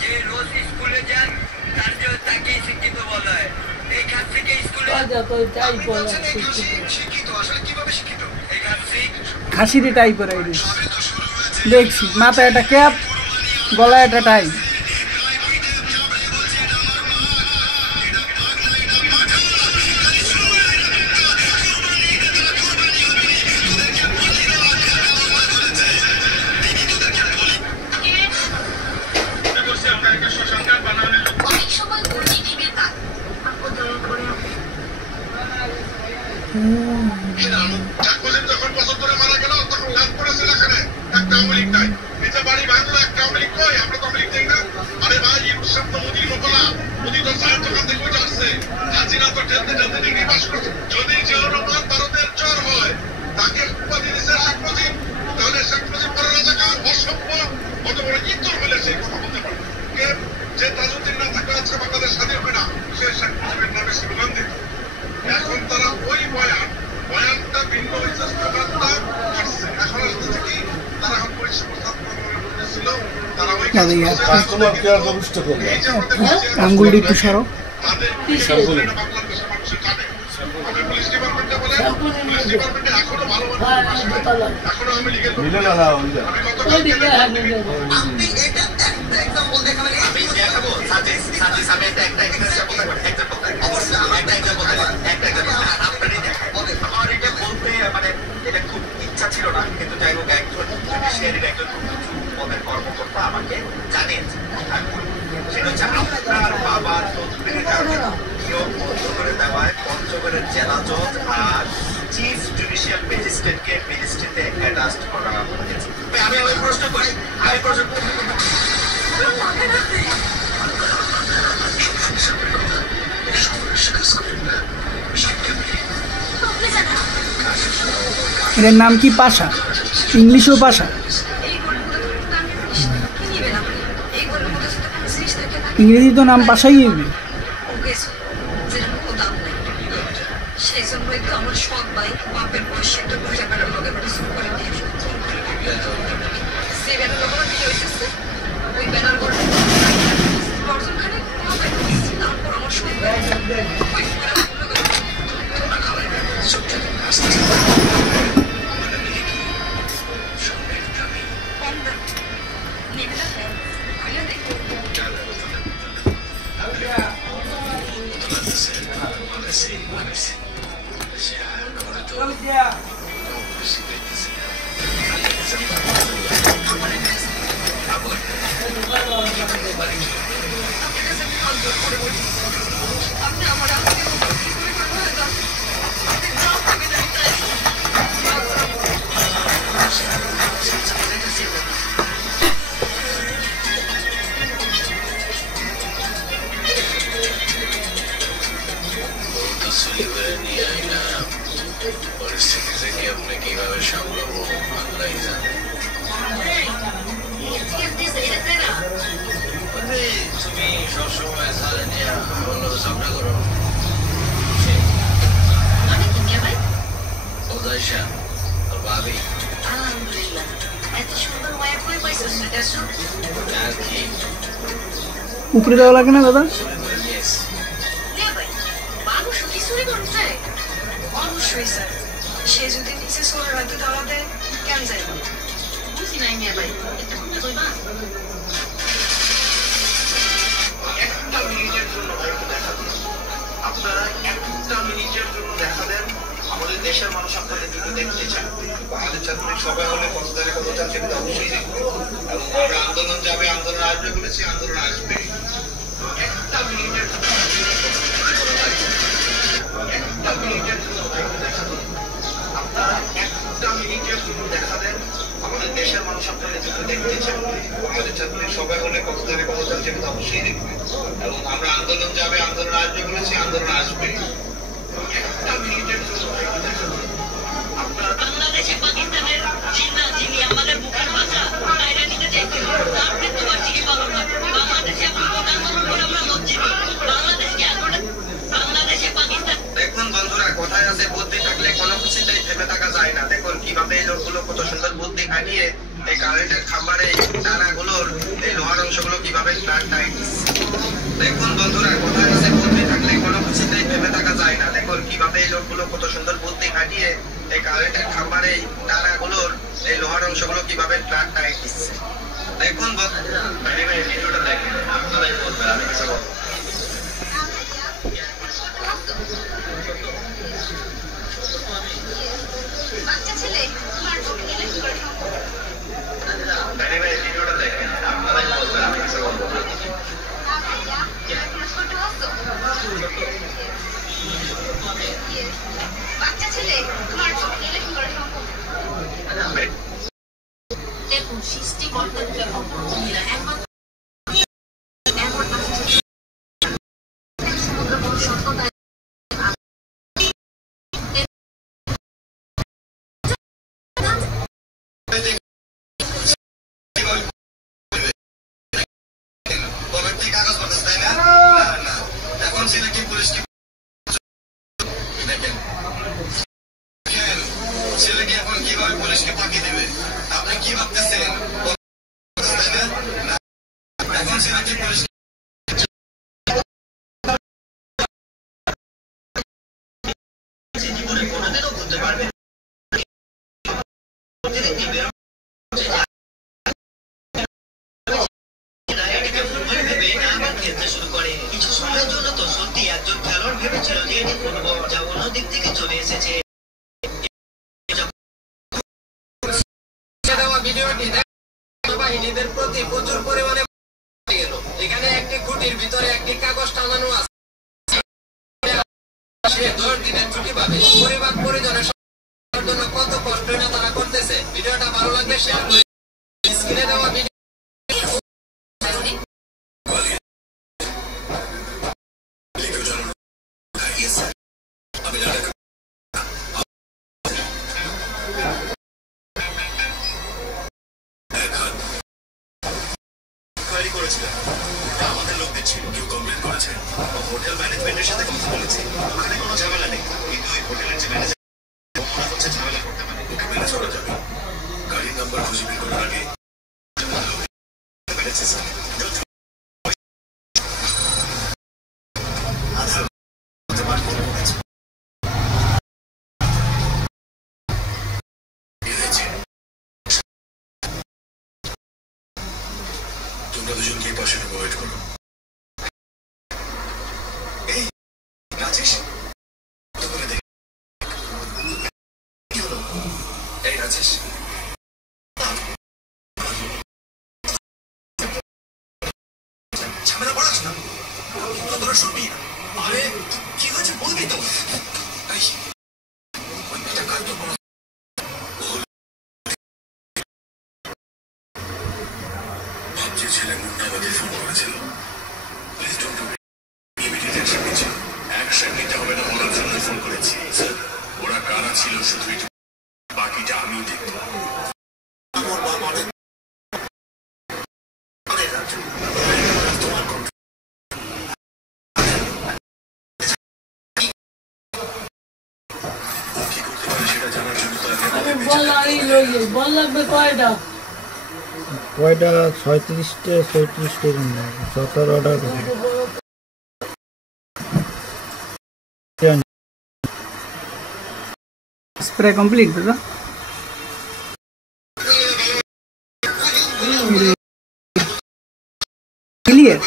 যে রোজ স্কুলে যান তার জন্য তাকে শিক্ষিত বলা হয়। এই খাসিকে স্কুলে শিক্ষিত আসলে কিভাবে শিক্ষিত? এই খাসির টাই পরে দেখছি, মাথায় একটা ক্যাপ, গলায় একটা টাই। আঙ্গুলটি একটু সরো। ছিল না, কিন্তু যাই হোক একজন পদের কর্মকর্তা আমাকে জানিয়েছে। সেটা হচ্ছে আপনার বাবার নিয়োগ বন্ধ করে দেওয়ায় পঞ্চগড়ের জেলা জজ আর চিফ জুডিশিয়াল ম্যাজিস্ট্রেটকে মিনিস্ট্রিতে অ্যাডজাস্ট করা হয়েছে। আমি প্রশ্ন করি, এর নাম কি? পাশা, ইংলিশও পাশা, ইংরেজি তো নাম পাশাই হবে। উপরে দেওয়া লাগে না দাদা? অবশ্যই স্যার, সে যদি নিচে সোল রাখি তাহলে কেন যাইব? বুঝি নাই মিয়া ভাই, এটা কইবা একটা মিনিটের জন্য দেখা দিন। আপনারা একটা মিনিটের জন্য দেখা দেন। আমাদের দেশের মানুষ আপনাদের কিন্তু দেখতে চায়। বাঙালি ছাত্রীর সবাই হলে কত তারিখ কত চাচ্ছে কিন্তু অবশ্যই দেখবে। এবং আমরা আন্দোলন যাবে, আন্দোলন আসবে বলেছি, আন্দোলন আসবে। একটা মিনিটের জন্য একটা মিনিটের জন্য দেখা দিন। আপনারা একটা মিনিটের জন্য দেখা দেন। আমাদের দেশের মানুষ আপনাদের কিন্তু দেখতে চায়। বাঙালি ছাত্রীর সবাই হলে কত তারিখ কত চাচ্ছে কিন্তু অবশ্যই দেখবে। এবং আমরা আন্দোলন যাবে, আন্দোলন আসবে বলেছি, আন্দোলন আসবে। একটা মিনিটের জন্য বাংলাদেশে পাকিস্তানের জিন্না যিনি আমাদের বুকের ভাষা বাইরে নিতে চাইছে তার মৃত্যুবার্ষিকী পালন করে বাংলাদেশে আন্দোলন করে আমরা লজ্জিত। বাংলাদেশে পাকিস্তান দেখুন বন্ধুরা, কথায় আছে বুদ্ধি থাকলে কোনো কিছুতেই থেমে থাকা যায় না। দেখুন কিভাবে এই লোকগুলো কত সুন্দর বুদ্ধি খাটিয়ে এই কারেন্টের খাম্বার এই তারাগুলোর এই লোহার অংশগুলো কিভাবে টাইট দিচ্ছে। দেখুন বন্ধুরা, কোথায় আছে বুদ্ধি থাকলে কোনো কিছুতেই ভেবে থাকা যায় না। দেখুন কিভাবে এই লোকগুলো কত সুন্দর বুদ্ধি খাটিয়ে এই কারেন্টের খাম্বার এই তারাগুলোর এই লোহার অংশগুলো কিভাবে টাইট দিচ্ছে। দেখুন ভিডিওটা দেখেন, আপনারাই বলবেন, আমি কিছু বলবো। বাচ্চা ছেলে তোমার ভিডিওটা দেখেন, আপনারাই বলবেন, আমি কিছু বলবো। বাচ্চা ছেলে তোমার দেখুন সৃষ্টিকর্তাকে অপরাধীরা একমাত্র সত্যতা কাগজ করতেছে, তাই না? এখন ছেলেকে পুলিশকে দেখেন ছেলেকে এখন কিভাবে পুলিশকে ফাঁকি দেবে, আপনি কি ভাবতেছেন? তাই না? এখন ছেলেকে পুলিশ জীবনে কোনোদিনও বুঝতে পারবে শুরু করে। কিছু সময়ের জন্য তো সত্যি একজন খেলোয়াড় ভেবেছিল যে এটি ফুটবল, যা অন্য দিক থেকে চলে এসেছে। বাহিনীদের প্রতি প্রচুর পরিমাণে এখানে একটি খুঁটির ভিতরে একটি কাগজ টাঙানো আছে। 10 দিনের ছুটি পাবে। পরিবার পরিজনের জন্য কত কষ্ট না তারা করতেছে। ভিডিওটা ভালো লাগলে শেয়ার করে স্ক্রিনে দেওয়া ভিডিও আমাদের লোকদের ছিল, কেউ কমপ্লেন করেছে, হোটেল ম্যানেজমেন্টের সাথে কথা বলেছে, ওখানে কোনো ঝামেলা নেই, কিন্তু ওই হোটেলের যে ম্যানেজার মনে হচ্ছে ঝামেলা করতে পারে, ওকে ম্যানেজ করা যাবে। গাড়ির নাম্বার খুঁজে বের করার আগে তোমরা দুজনকে পাশে ওয়েট করো। এই রাজেশ, এই রাজেশ, ঝামেলা পড়াচ্ছ না, তোরা শুনবি না। আরে কি হয়েছে বলবি তো। ভাবছি ছেলে মুন্না আমাকে ফোন করেছিল। Please don't do immediate action নিচ্ছি। অ্যাকশন নিতে হবে না বলার জন্য ফোন করেছি। স্যার, ওরা কারা ছিল শুধু একটু, বাকিটা আমি দেখব। বল লাগবে কয়টা? 36টা 34টা 17টা স্প্রে কমপ্লিট দাদা। ক্লিয়ার।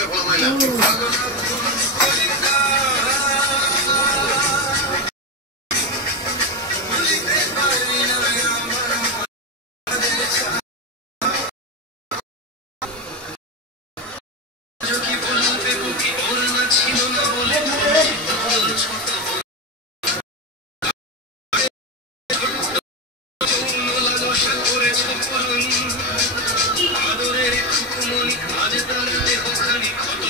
আদরের খুকুমনি আজ তার দেহখানি ক্ষত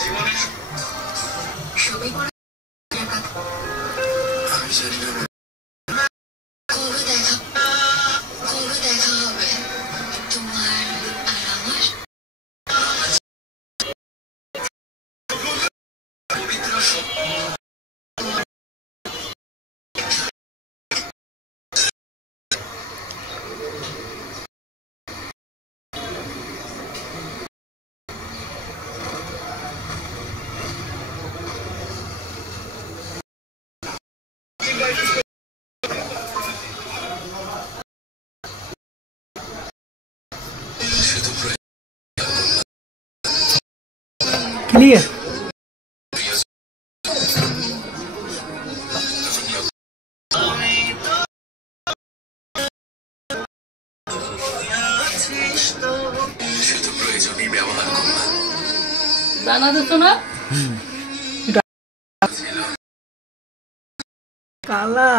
জীবনে সবই পরে আমি জানি না কবে দেখা হবে তোমার আর আমার। পবিত্র সত্য ক্লিয়ার। শুধু প্রয়োজনই ব্যবহার করলাম। জানা দিত না কালা